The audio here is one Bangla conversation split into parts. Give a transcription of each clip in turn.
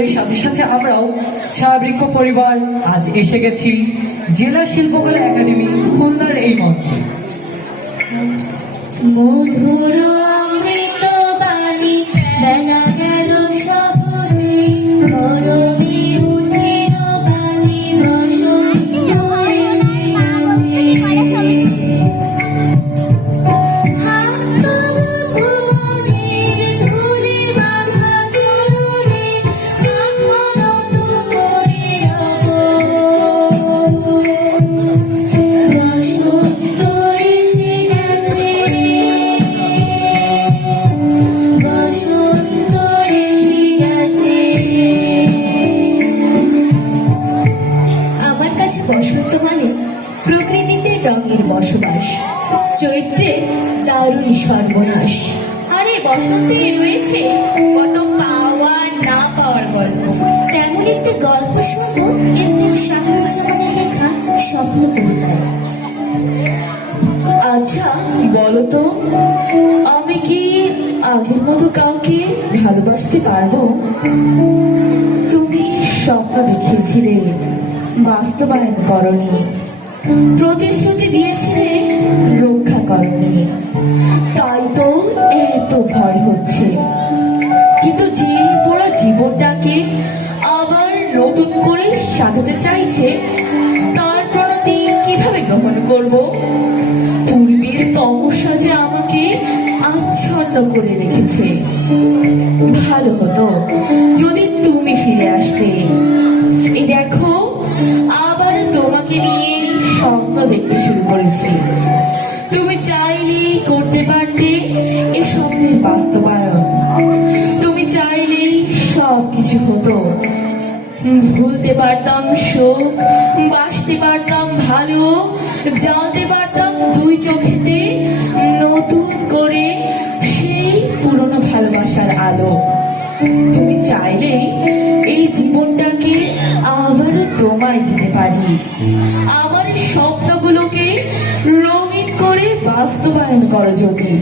বসন্তের সাথে সাথে আমরাও ছায়াবৃক্ষ পরিবার আজ এসে গেছি জেলা শিল্পকলা একাডেমি খুলনার এই মঞ্চে। মধুর চৈত্রে দারুণ সর্বনাশ। আরে বসন্তে রয়েছে। কত পাওয়া না পাওয়ার গল্প। তেমন একটি গল্প শুনব শাহরুজ্জামানের লেখা স্বপ্ন কবিতায় আচ্ছা বলো তো আমি কি আগের মতো কাউকে ভালোবাসতে পারব? তুমি স্বপ্ন দেখিয়েছিলে বাস্তবায়ন করনি। প্রতিশ্রুতি দিয়েছিলে করনি তাই তো এত ভয় হচ্ছে। কিন্তু যে পড়া জীবনটাকে আবার নতুন করে সাজাতে চাইছে, তার প্রণতি কীভাবে গ্রহণ করব? পূর্বের তমস্যা যে আমাকে আচ্ছন্ন করে রেখেছে। ভালো হতো যদি তুমি ফিরে আসতে। এই দেখো, আবার তোমাকে নিয়ে স্বপ্ন দেখতে শুরু করেছি। তুমি চাইলেই করতে পারতে, এ স্বপ্নের বাস্তবায়ন। তুমি চাইলেই সব কিছু হতো ভুলতে পারতাম শোক বাসতে পারতাম ভালো, জ্বালতে পারতাম দুই চোখেতে, নতুন করে সেই পুরনো ভালোবাসার আলো। তুমি চাইলেই এই জীবনটাকে আবারও তোমায় দিতে পারি। আমার করে বাস্তবায়ন করো যদি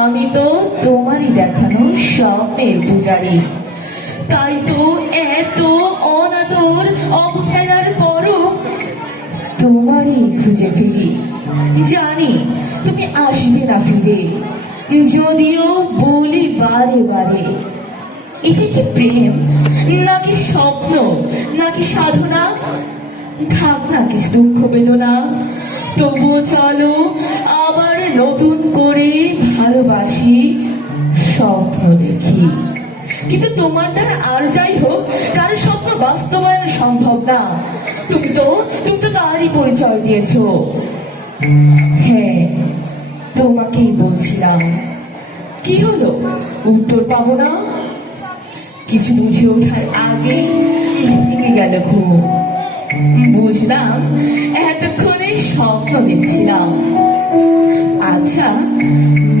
আমি তো তোমারই দেখানো স্বপ্নের পূজারী। তাই তো এত অনাদর অবহেলার পরও তোমারই খুঁজে ফিরি। জানি তুমি আসবে না ফিরে, যদিও বলি বারে বারে। এটা কি প্রেম, নাকি স্বপ্ন, নাকি সাধনা? থাক না দুঃখ বেদনা তবুও চলো, আবার নতুন করে ভালোবাসি, স্বপ্ন দেখি। কিন্তু তোমার দ্বারা আর যাই হোক, কারও স্বপ্ন বাস্তবায়ন সম্ভব না? তুমি তো তুমি তো তারই পরিচয় দিয়েছ। হ্যাঁ তোমাকেই বলছিলাম। কি হলো? উত্তর পাবো না? কিছু বুঝে ওঠার আগেই ভেঙে গেল ঘুম। বুঝলাম, এতক্ষণে স্বপ্ন দেখছিলাম। আচ্ছা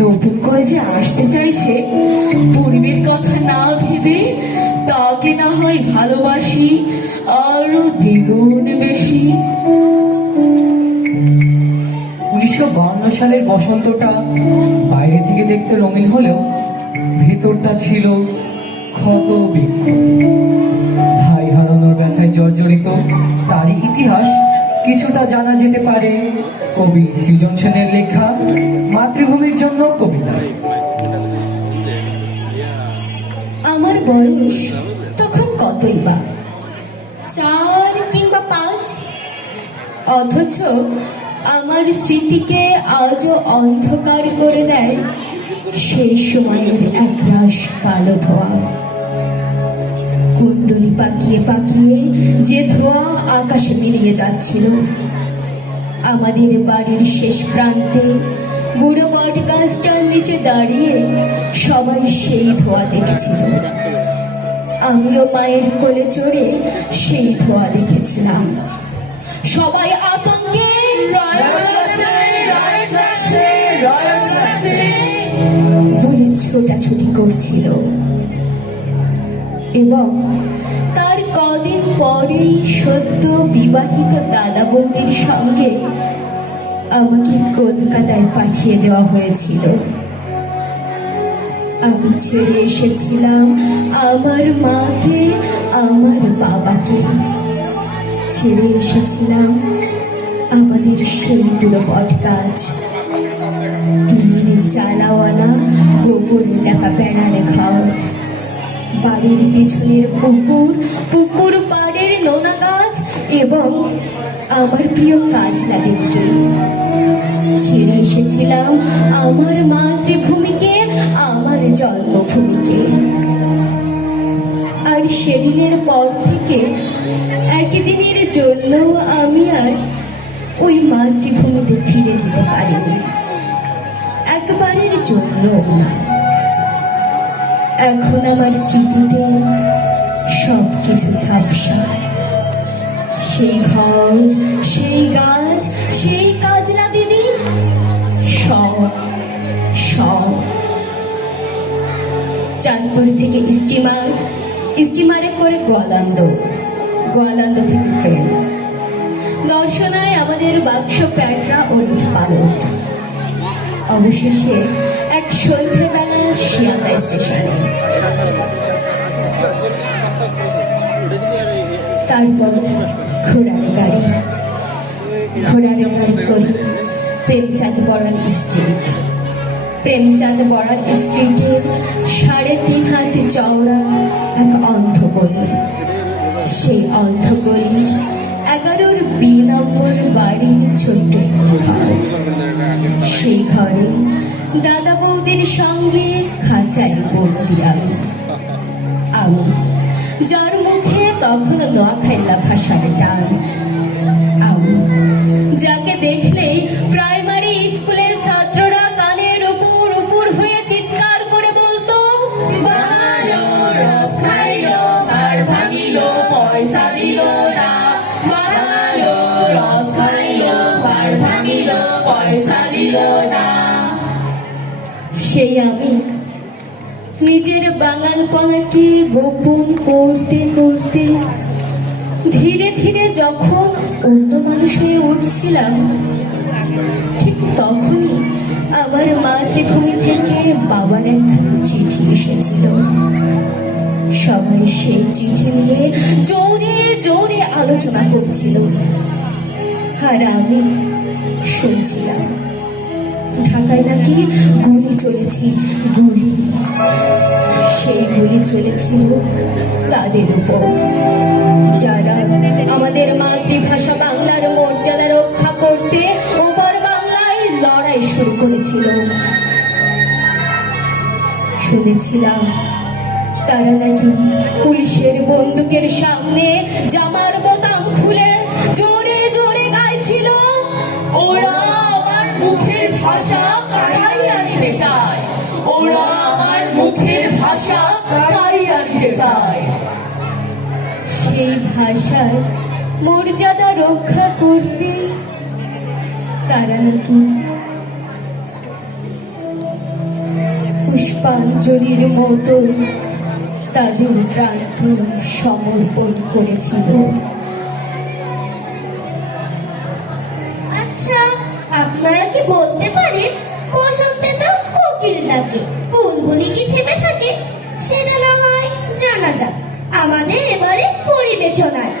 নতুন করে যে আসতে চাইছে, পূর্বের কথা না ভেবে তাকে না হয় ভালোবাসি, আরও দ্বিগুণ বেশি। উনিশশো বাহান্ন সালের বসন্তটা বাইরে থেকে দেখতে রঙিন হলেও ভেতরটা ছিল ক্ষত বিক্ষত জর্জরিত। তারই ইতিহাস কিছুটা জানা যেতে পারে। কবি সৃজন সেনের লেখা মাতৃভূমির জন্য কবিতা। আমার বয়স তখন কতই বা? চার কিংবা পাঁচ? অথচ আমার স্মৃতিকে আজও অন্ধকার করে দেয় সেই সময়ের একরাশ কালো ধোয়া। কুণ্ডলি পাকিয়ে পাকিয়ে যে ধোয়া আকাশে মিলিয়ে যাচ্ছিল। আমাদের বাড়ির শেষ প্রান্তে বুড়ো বট গাছটার নিচে দাঁড়িয়ে সবাই সেই ধোয়া দেখছিল। আমিও মায়ের কোলে চড়ে সেই ধোয়া দেখেছিলাম। সবাই আতঙ্কে ছোটাছুটি করছিল। এবং তার কদিন পরেই সদ্য বিবাহিত দাদা বৌদির সঙ্গে আমাকে কলকাতায় পাঠিয়ে দেওয়া হয়েছিল। আমি ছেড়ে এসেছিলাম আমার মাকে, আমার বাবাকে। ছেড়ে এসেছিলাম আমাদের সেইগুলো বট গাছ টিনের চালাওয়ালা গোবর লেখা বেড়ালে ঘর বাড়ির পিছনের পুকুর পুকুর পাড়ের নোনা গাছ এবং আমার প্রিয় কাজলা দেখতে ছেড়ে এসেছিলাম আমার মাতৃভূমিকে, আমার জন্মভূমিকে। আর সেদিনের পর থেকে একদিনের জন্য আমি আর ওই মাতৃভূমিতে ফিরে যেতে পারিনি। একবারের জন্য না এখন আমার স্মৃতিতে সব কিছু ঝাপসা। সেই ঘর, সেই গাছ, সেই কাজ না দিদি, সব সব। চাঁদপুর থেকে স্টিমার, স্টিমারে করে গোয়ালান্দ গোয়ালান্দ থেকে ট্রেন দর্শনায় আমাদের বাক্স প্যাটরা ও পালক অবশেষে এক সন্ধ্যেবেলা শিয়ালদা স্টেশনে। তারপর ঘোড়ার গাড়ি। ঘোড়ার গাড়ি করে প্রেমচাঁদ বড়ার স্ট্রিট। প্রেমচাঁদ বড়ার স্ট্রিটের সাড়ে তিন হাত চওড়া এক অন্ধ অন্ধগলি সেই অন্ধ অন্ধগলি এগারোর বি নম্বর বাড়ির ছোট্ট একটি ঘর। সেই ঘরে দাদা বৌদির সঙ্গে খাঁচায় বন্দি আমি আমি যার মুখে তখনও দোয়া খাইলা ভাষার টান। আমি যাকে দেখলে প্রাইমারি স্কুলের সেই আমি। নিজের বাঙালপনাকে গোপন করতে করতে, ধীরে ধীরে যখন অন্য মানুষ হয়ে উঠছিলাম, ঠিক তখনই আমার মাতৃভূমি থেকে বাবার একখানা চিঠি এসেছিল। সবাই সেই চিঠি নিয়ে জোরে জোরে আলোচনা করছিল। আর আমি শুনছিলাম। ঢাকায় নাকি গুলি চলেছে, গুলি। সেই গুলি চলেছিল তাদের উপর। যারা আমাদের মাতৃভাষা বাংলার মর্যাদা রক্ষা করতে বাংলায় লড়াই শুরু করেছিল। শুনেছিলাম তারা নাকি পুলিশের বন্দুকের সামনে জামার বোতাম খুলে ভাষা কাটাইয়া নিতে চায়। ওরা আমার মুখের ভাষা কাটাইয়া নিতে চায়। সেই ভাষার মর্যাদা রক্ষা করতে তারা নাকি পুষ্পাঞ্জলির মতো তাদের প্রাণপণ সমর্পণ করেছিল। আচ্ছা আপনারা কি বলতে পারেন? বসন্তে তো কোকিল ডাকে, বুলবুলি কি থেমে থাকে? সেটা না হয় জানা যাক, আমাদের এবারে পরিবেশনায়।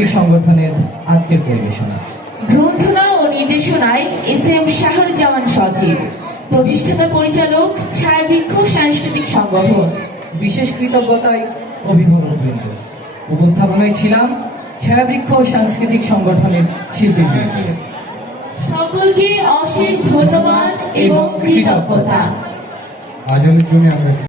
সাংস্কৃতিক সংগঠনের আজকের পরিবেশনা। গ্রন্থনা ও নির্দেশনায় এস এম শাহরজামান সজীব প্রতিষ্ঠাতা পরিচালক ছায়াবৃক্ষ সাংস্কৃতিক সংগঠন। বিশেষ কৃতজ্ঞতায় অভিভাবক বৃন্দ। উপস্থাপনায় ছিলাম ছায়াবৃক্ষ সাংস্কৃতিক সংগঠনের শিল্পী সকলকে অশেষ ধন্যবাদ এবং কৃতজ্ঞতা। আজলের জন্য আমরা